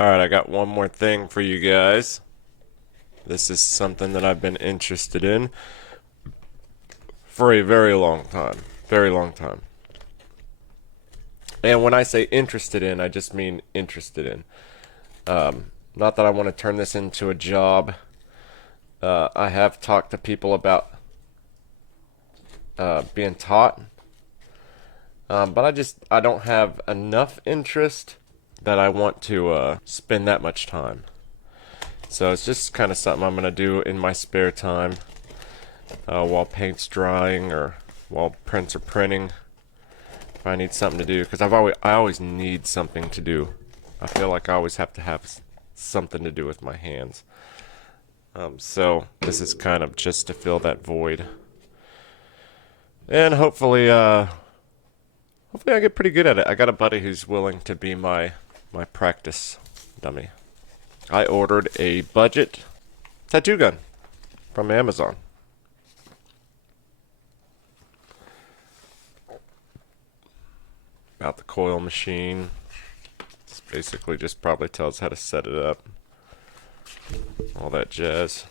Alright, I got one more thing for you guys. This is something that I've been interested in for a very long time. Very long time. And when I say interested in, I just mean interested in. Not that I want to turn this into a job. I have talked to people about being taught. But I don't have enough interest that I want to spend that much time. So it's just kind of something I'm going to do in my spare time while paint's drying or while prints are printing. If I need something to do, because I always need something to do. I feel like I always have to have something to do with my hands. So this is kind of just to fill that void, and hopefully I get pretty good at it. I got a buddy who's willing to be my practice dummy. I ordered a budget tattoo gun from Amazon. About the coil machine. It's basically just probably tells how to set it up. All that jazz.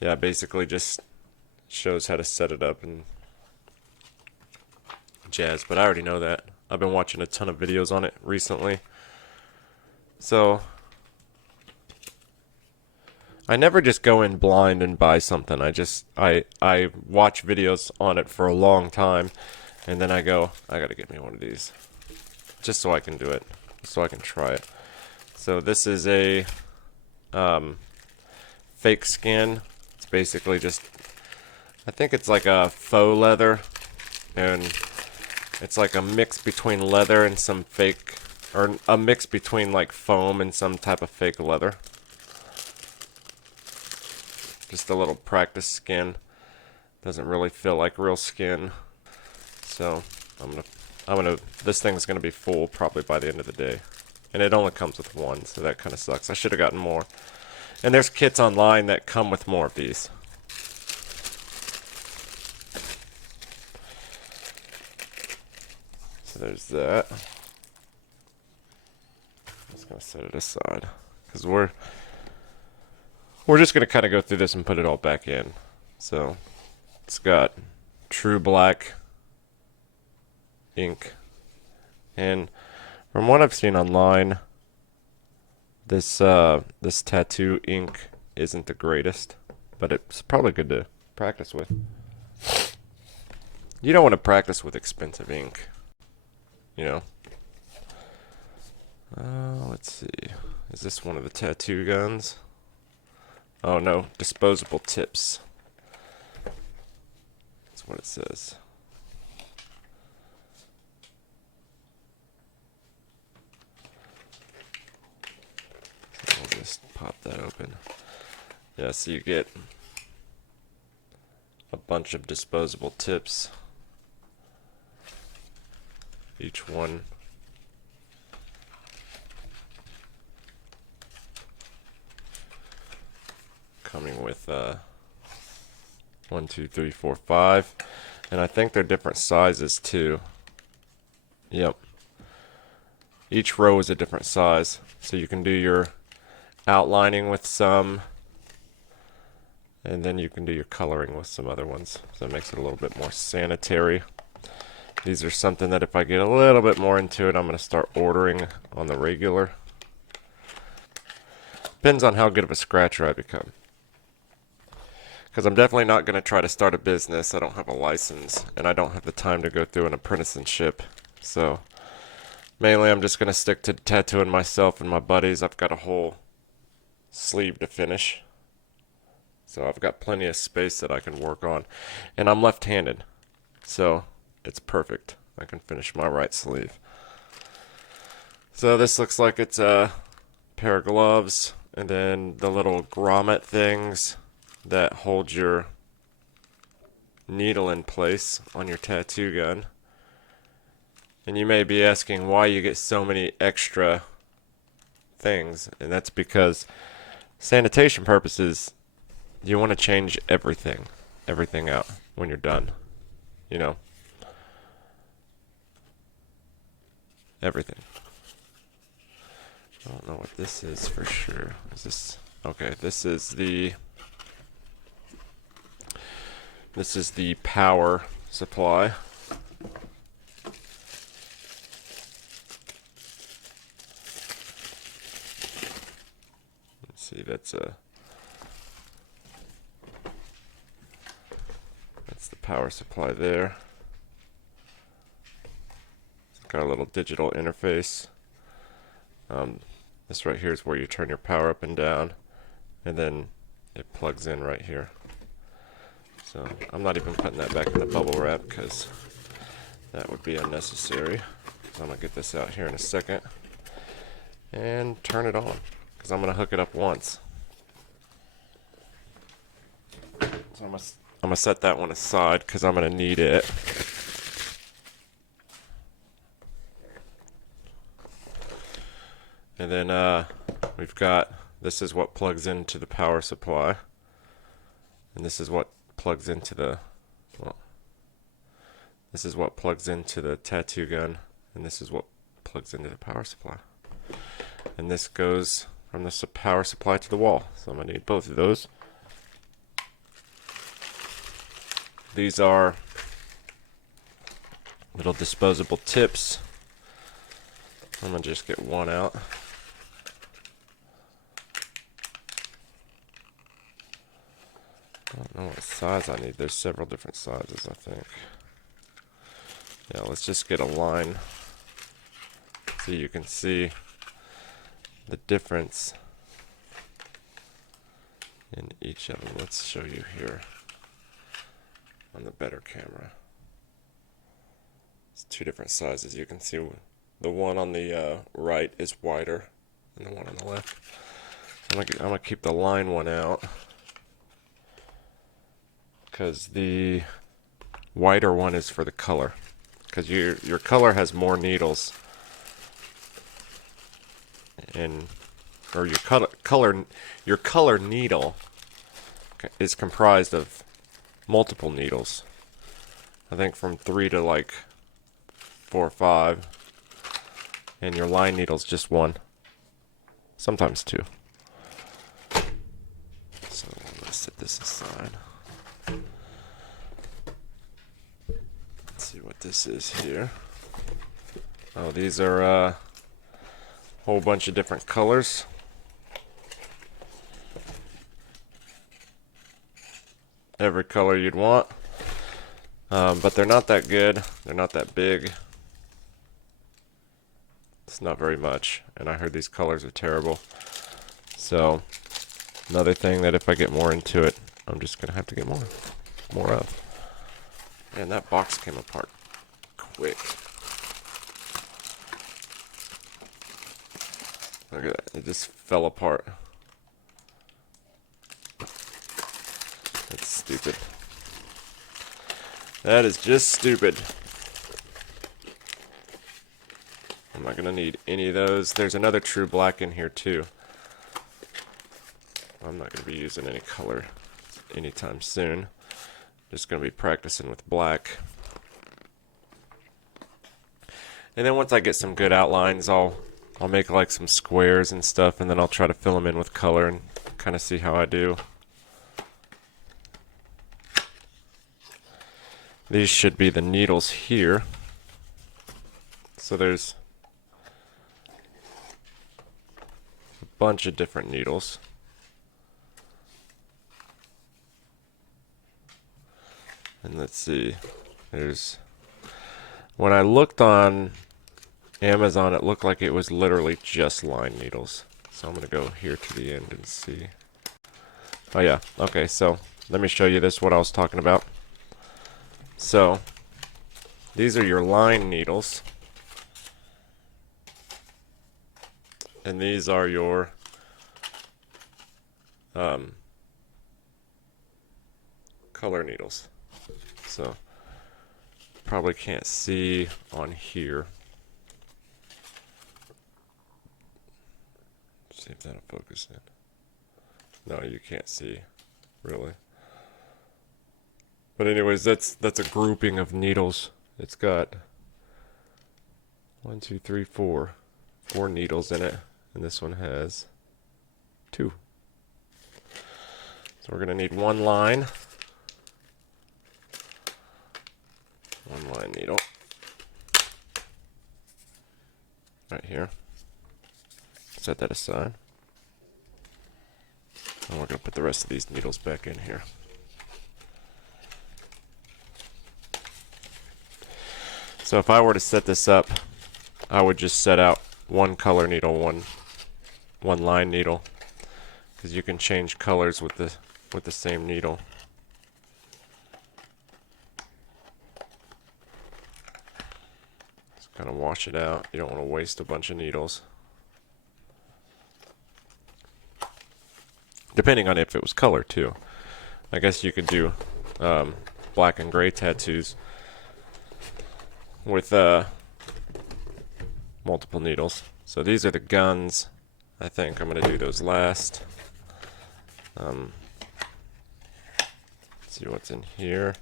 Yeah, basically just shows how to set it up and jazz, but I already know that. I've been watching a ton of videos on it recently. So I never just go in blind and buy something. I watch videos on it for a long time, and then I go, I gotta get me one of these. Just so I can do it. So I can try it. So this is a fake skin. It's basically just, I think it's like a faux leather, and it's like a mix between leather and some fake, or a mix between like foam and some type of fake leather. Just a little practice skin. Doesn't really feel like real skin. So this thing's gonna be full probably by the end of the day. And it only comes with one, so that kind of sucks. I should have gotten more. And there's kits online that come with more of these. So there's that. I'm just gonna set it aside because we're just gonna kind of go through this and put it all back in. So it's got true black ink, and from what I've seen online, this tattoo ink isn't the greatest, but it's probably good to practice with. You don't want to practice with expensive ink, you know. Let's see. Is this one of the tattoo guns? Oh no, disposable tips. That's what it says. I'll just pop that open. Yeah, so you get a bunch of disposable tips. Each one coming with 1, 2, 3, 4, 5, and I think they're different sizes too. Yep. Each row is a different size, so you can do your outlining with some, and then you can do your coloring with some other ones. So it makes it a little bit more sanitary. These are something that if I get a little bit more into it, I'm going to start ordering on the regular. Depends on how good of a scratcher I become. Because I'm definitely not going to try to start a business. I don't have a license, and I don't have the time to go through an apprenticeship. So mainly I'm just going to stick to tattooing myself and my buddies. I've got a whole sleeve to finish. So I've got plenty of space that I can work on. And I'm left-handed. So it's perfect. I can finish my right sleeve. So this looks like it's a pair of gloves, and then the little grommet things that hold your needle in place on your tattoo gun. And you may be asking why you get so many extra things, and that's because sanitation purposes, you want to change everything out when you're done. You know, everything. I don't know what this is for sure. Is this okay? This is the power supply. Let's see, that's the power supply there. It's got a little digital interface. This right here is where you turn your power up and down, and then it plugs in right here. So I'm not even putting that back in the bubble wrap because that would be unnecessary. So I'm gonna get this out here in a second and turn it on because I'm gonna hook it up once. So I'm gonna set that one aside because I'm gonna need it. And then we've got, this is what plugs into the power supply, and this is what plugs into the, well, this is what plugs into the tattoo gun, and this is what plugs into the power supply. And this goes from the power supply to the wall, so I'm gonna need both of those. These are little disposable tips. I'm gonna just get one out. I don't know what size I need. There's several different sizes, I think. Yeah, let's just get a line so you can see the difference in each of them. Let's show you here on the better camera. It's two different sizes. You can see the one on the right is wider than the one on the left. I'm gonna keep the line one out because the wider one is for the color, because your color has more needles, and or your color needle is comprised of multiple needles. I think from 3 to like 4 or 5, and your line needle's just 1, sometimes 2. So let's set this aside. Let's see what this is here. Oh, these are a whole bunch of different colors. Every color you'd want. But they're not that good. They're not that big. It's not very much. And I heard these colors are terrible. So, another thing that if I get more into it, I'm just going to have to get more of. Man, that box came apart quick. Look at that. It just fell apart. That's stupid. That is just stupid. I'm not going to need any of those. There's another true black in here too. I'm not going to be using any color anytime soon. Just going to be practicing with black. And then once I get some good outlines, I'll make like some squares and stuff, and then I'll try to fill them in with color and kind of see how I do. These should be the needles here. So there's a bunch of different needles. And let's see, when I looked on Amazon, it looked like it was literally just line needles. So I'm going to go here to the end and see. Oh yeah, okay, so let me show you this, what I was talking about. So, these are your line needles. And these are your color needles. So, probably can't see on here. See if that'll focus in. No, you can't see, really. But anyways, that's a grouping of needles. It's got 1, 2, 3, 4 needles in it, and this one has 2. So we're going to need one line needle right here. Set that aside. And we're going to put the rest of these needles back in here. So if I were to set this up, I would just set out one color needle, one line needle, because you can change colors with the same needle. Just kind of wash it out. You don't want to waste a bunch of needles. Depending on if it was color too. I guess you could do black and gray tattoos with multiple needles. So these are the guns. I think I'm going to do those last. Let's see what's in here.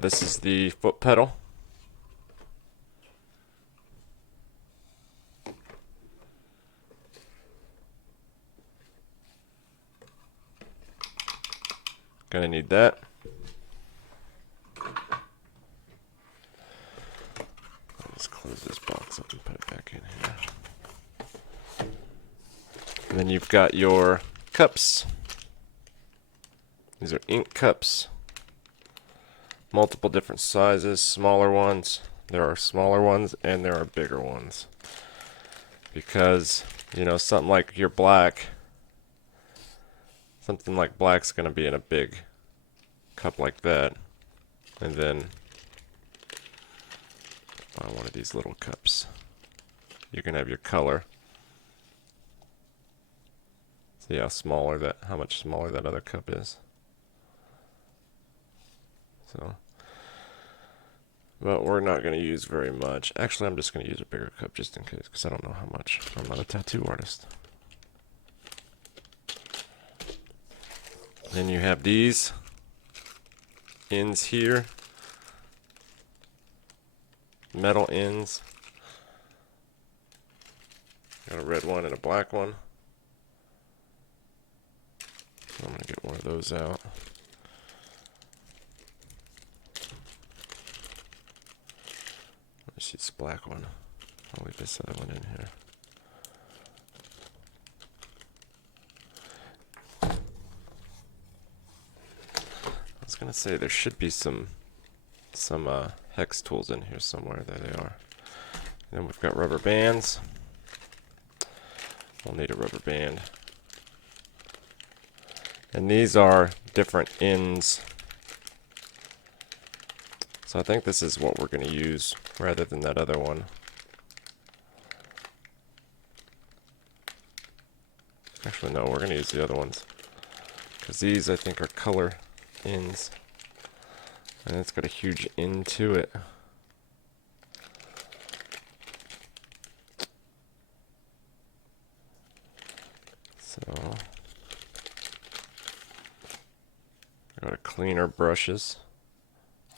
This is the foot pedal. Gonna need that. I'll just close this box up and put it back in here. And then you've got your cups. These are ink cups. Multiple different sizes, smaller ones. There are smaller ones and there are bigger ones. Because, you know, something like your black, something like black's going to be in a big cup like that. And then one of these little cups. You can have your color. See how much smaller that other cup is. So, but we're not going to use very much. Actually, I'm just going to use a bigger cup just in case, because I don't know how much. I'm not a tattoo artist. Then you have these ends here, metal ends. Got a red one and a black one. So I'm going to get one of those out. Let's use this black one. I'll leave this other one in here. I was gonna say there should be some hex tools in here somewhere. There they are. And then we've got rubber bands. We'll need a rubber band. And these are different ends. So I think this is what we're going to use rather than that other one. Actually, no, we're going to use the other ones. Because these, I think, are color ends. And it's got a huge end to it. So, I got cleaner brushes.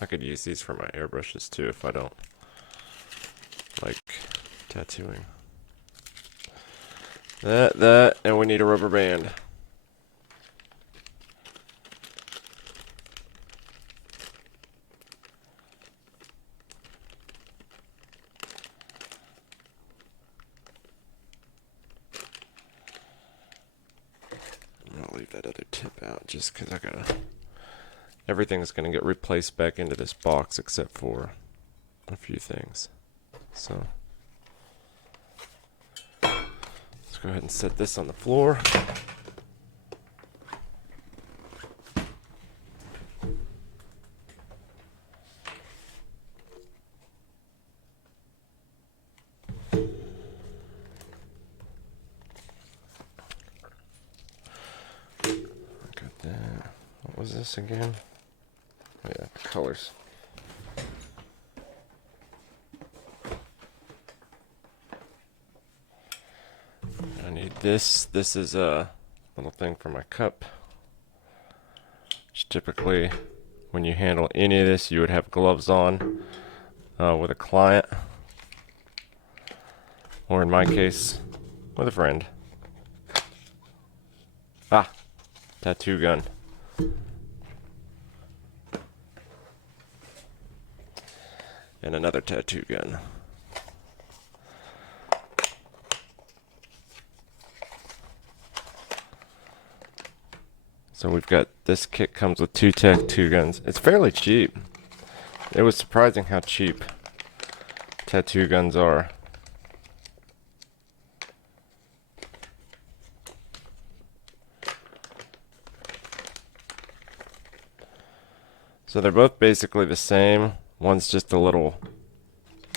I could use these for my airbrushes too if I don't like tattooing. That, and we need a rubber band. I'll leave that other tip out just because everything's going to get replaced back into this box except for a few things. So let's go ahead and set this on the floor. Got that. What was this again? Oh yeah, colors. I need this. This is a little thing for my cup. Which typically, when you handle any of this, you would have gloves on with a client. Or in my case, with a friend. Ah, tattoo gun. And another tattoo gun. So we've got, this kit comes with 2 tattoo guns. It's fairly cheap. It was surprising how cheap tattoo guns are. So they're both basically the same. One's just a little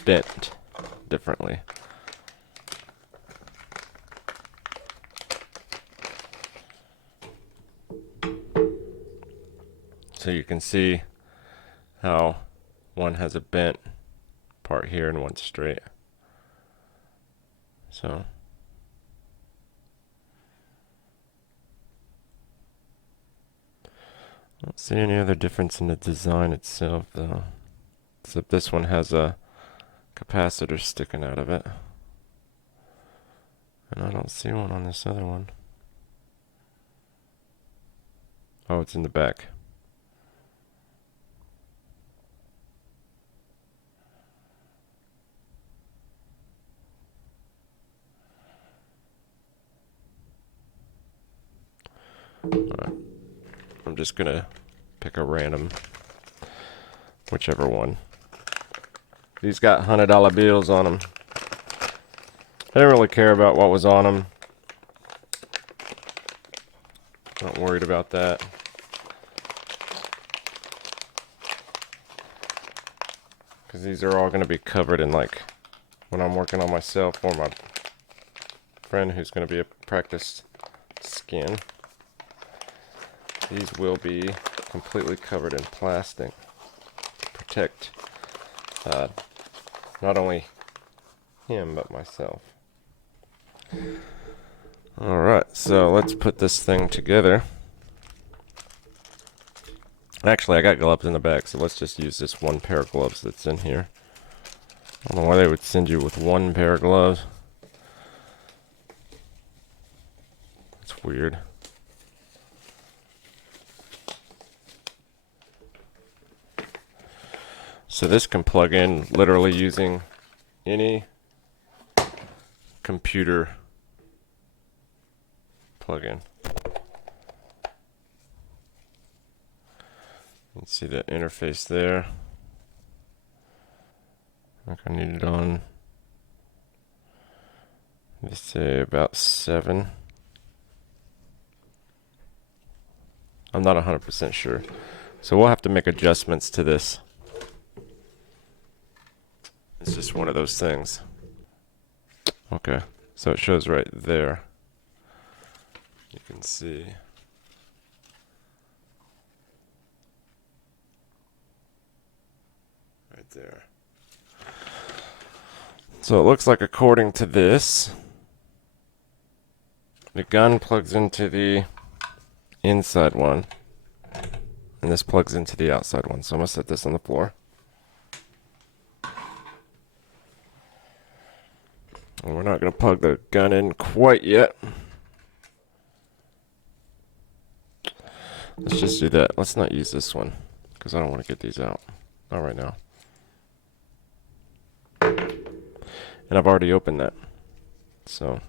bent differently. So you can see how one has a bent part here and one's straight. So I don't see any other difference in the design itself though. Except this one has a capacitor sticking out of it. And I don't see one on this other one. Oh, it's in the back. Alright. I'm just gonna pick a random, whichever one. These got $100 bills on them. I didn't really care about what was on them. Not worried about that. Because these are all going to be covered in, like, when I'm working on myself or my friend who's going to be a practiced skin. These will be completely covered in plastic to protect not only him but myself. Alright, so let's put this thing together. Actually, I got gloves in the back, so let's just use this one pair of gloves that's in here. I don't know why they would send you with one pair of gloves. That's weird. So this can plug in literally using any computer plug-in. You can see the interface there. I think I need it on, let's say about 7. I'm not 100% sure. So we'll have to make adjustments to this. It's just one of those things. Okay, so it shows right there. You can see. Right there. So it looks like according to this, the gun plugs into the inside one, and this plugs into the outside one. So I'm going to set this on the floor. And we're not going to plug the gun in quite yet. Let's just do that. Let's not use this one, because I don't want to get these out. Not right now. And I've already opened that. So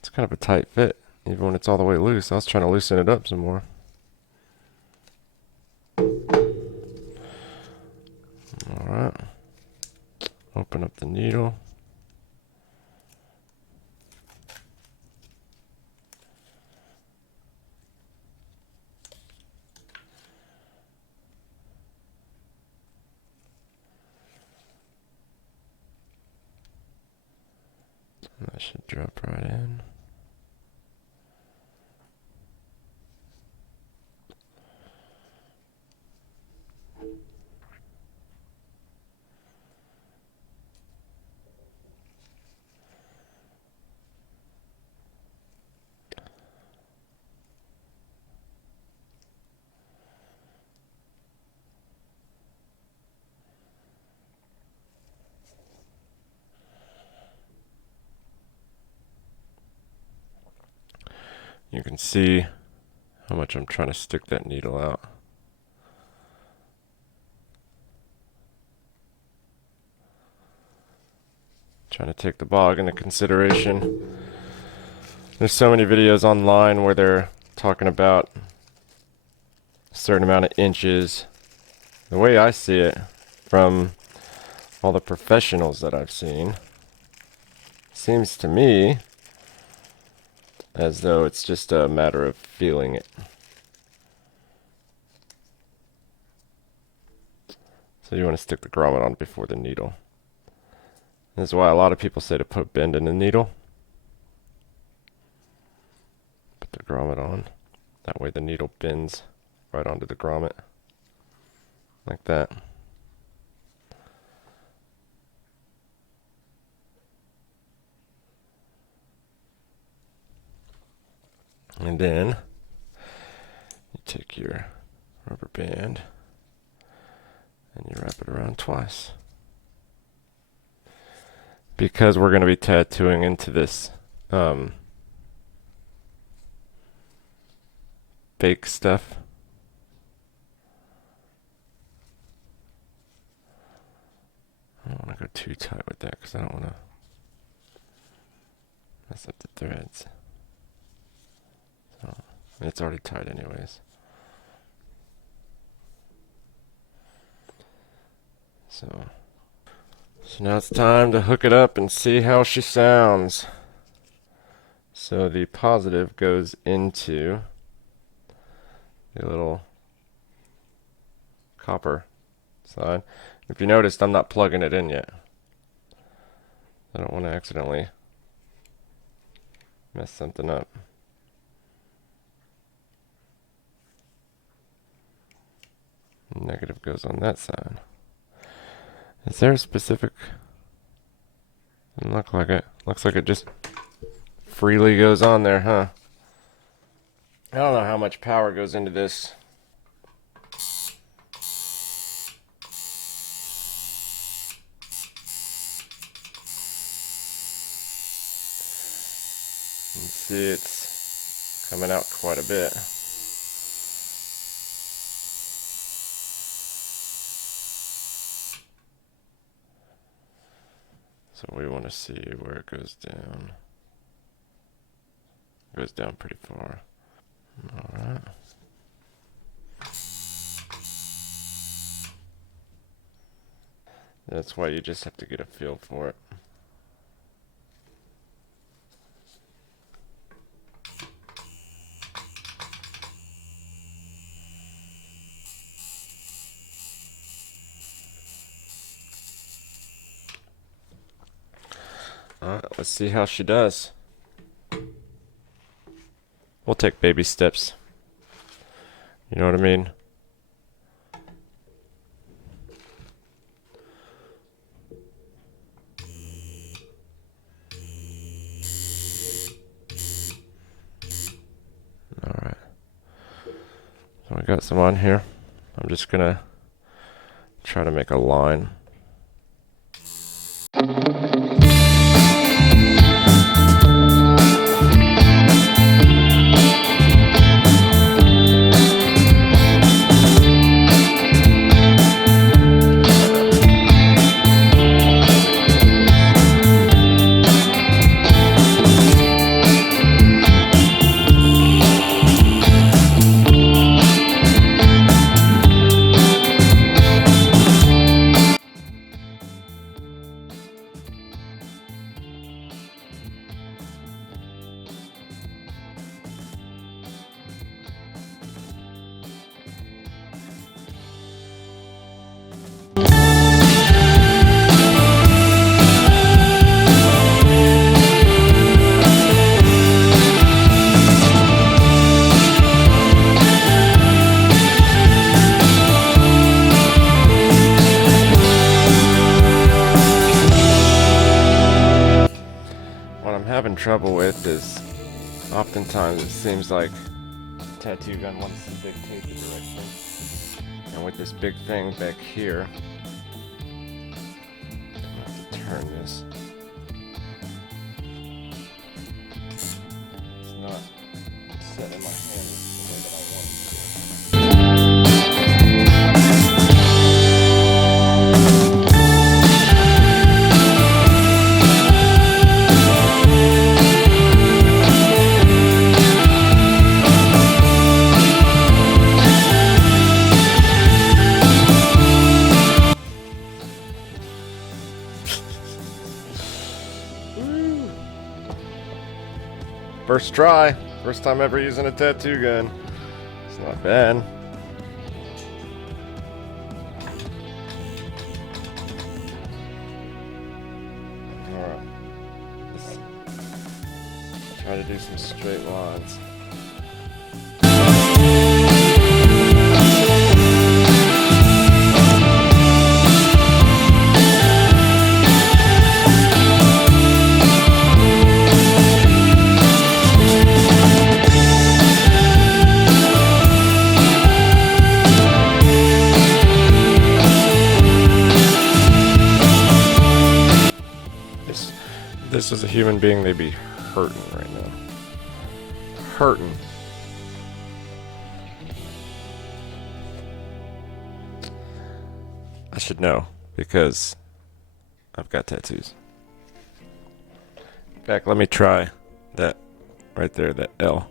it's kind of a tight fit, even when it's all the way loose. I was trying to loosen it up some more. Alright. Open up the needle. That should drop right in. You can see how much I'm trying to stick that needle out. Trying to take the bog into consideration. There's so many videos online where they're talking about a certain amount of inches. The way I see it from all the professionals that I've seen, seems to me as though it's just a matter of feeling it. So you want to stick the grommet on before the needle. This is why a lot of people say to put a bend in the needle. Put the grommet on. That way the needle bends right onto the grommet. Like that. And then you take your rubber band and you wrap it around twice. Because we're going to be tattooing into this fake stuff. I don't want to go too tight with that because I don't want to mess up the threads. So, it's already tight anyways. So now it's time to hook it up and see how she sounds. So the positive goes into the little copper side. If you noticed, I'm not plugging it in yet. I don't want to accidentally mess something up. Negative goes on that side. Is there a specific? Doesn't look like it. Looks like it just freely goes on there, huh? I don't know how much power goes into this. You can see it's coming out quite a bit. So we want to see where it goes down. It goes down pretty far. Alright. That's why you just have to get a feel for it. Alright, let's see how she does. We'll take baby steps. You know what I mean? Alright. So I got some on here. I'm just gonna try to make a line. Having trouble with is oftentimes it seems like tattoo gun wants to dictate the direction, and with this big thing back here, I'm gonna have to turn this. It's First try. First time ever using a tattoo gun. It's not bad. Alright. Try to do some straight lines. This is a human being, they'd be hurting right now. Hurting. I should know, because I've got tattoos. In fact, let me try that right there, that L.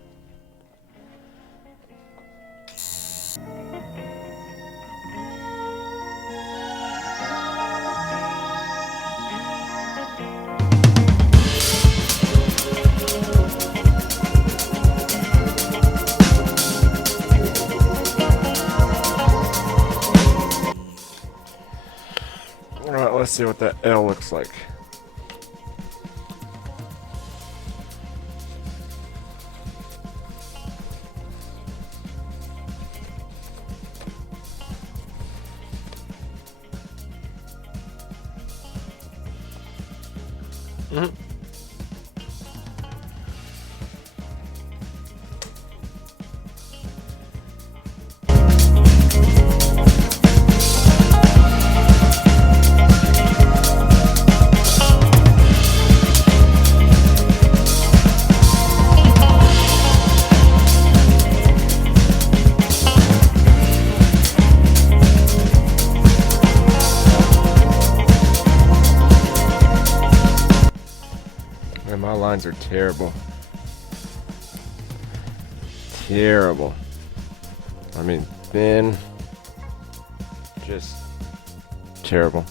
Alright, let's see what that L looks like. Man, my lines are terrible. Terrible. I mean, thin. Just terrible.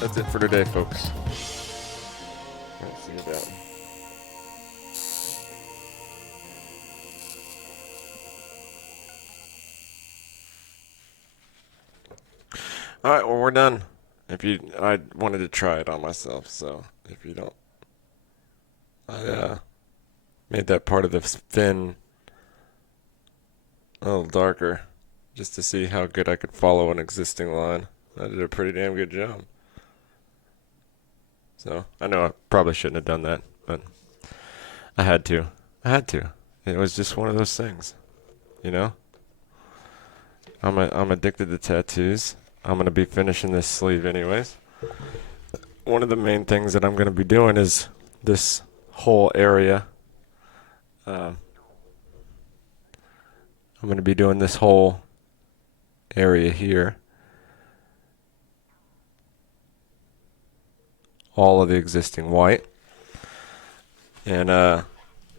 That's it for today, folks. Let's see it out. Alright, well, we're done. I wanted to try it on myself, so if you don't, I made that part of the fin a little darker just to see how good I could follow an existing line. I did a pretty damn good job. So, I know I probably shouldn't have done that, but I had to. I had to. It was just one of those things, you know? I'm addicted to tattoos. I'm going to be finishing this sleeve anyways. One of the main things that I'm going to be doing is this whole area. I'm going to be doing this whole area here. All of the existing white. And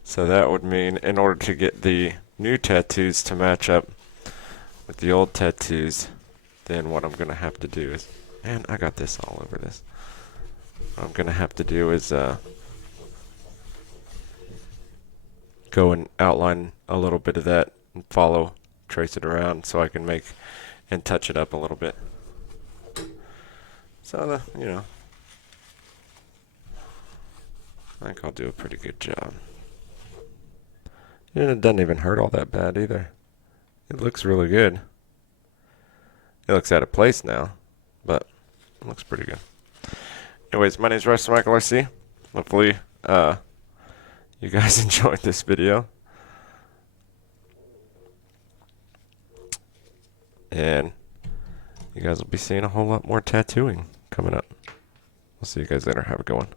so that would mean in order to get the new tattoos to match up with the old tattoos, then what I'm going to have to do is, man, I got this all over this. What I'm going to have to do is go and outline a little bit of that and trace it around so I can make and touch it up a little bit. So, you know, I think I'll do a pretty good job. And it doesn't even hurt all that bad either. It looks really good. It looks out of place now, but it looks pretty good. Anyways, my name is Russ Michael RC. Hopefully, you guys enjoyed this video. And you guys will be seeing a whole lot more tattooing coming up. We'll see you guys later. Have a good one.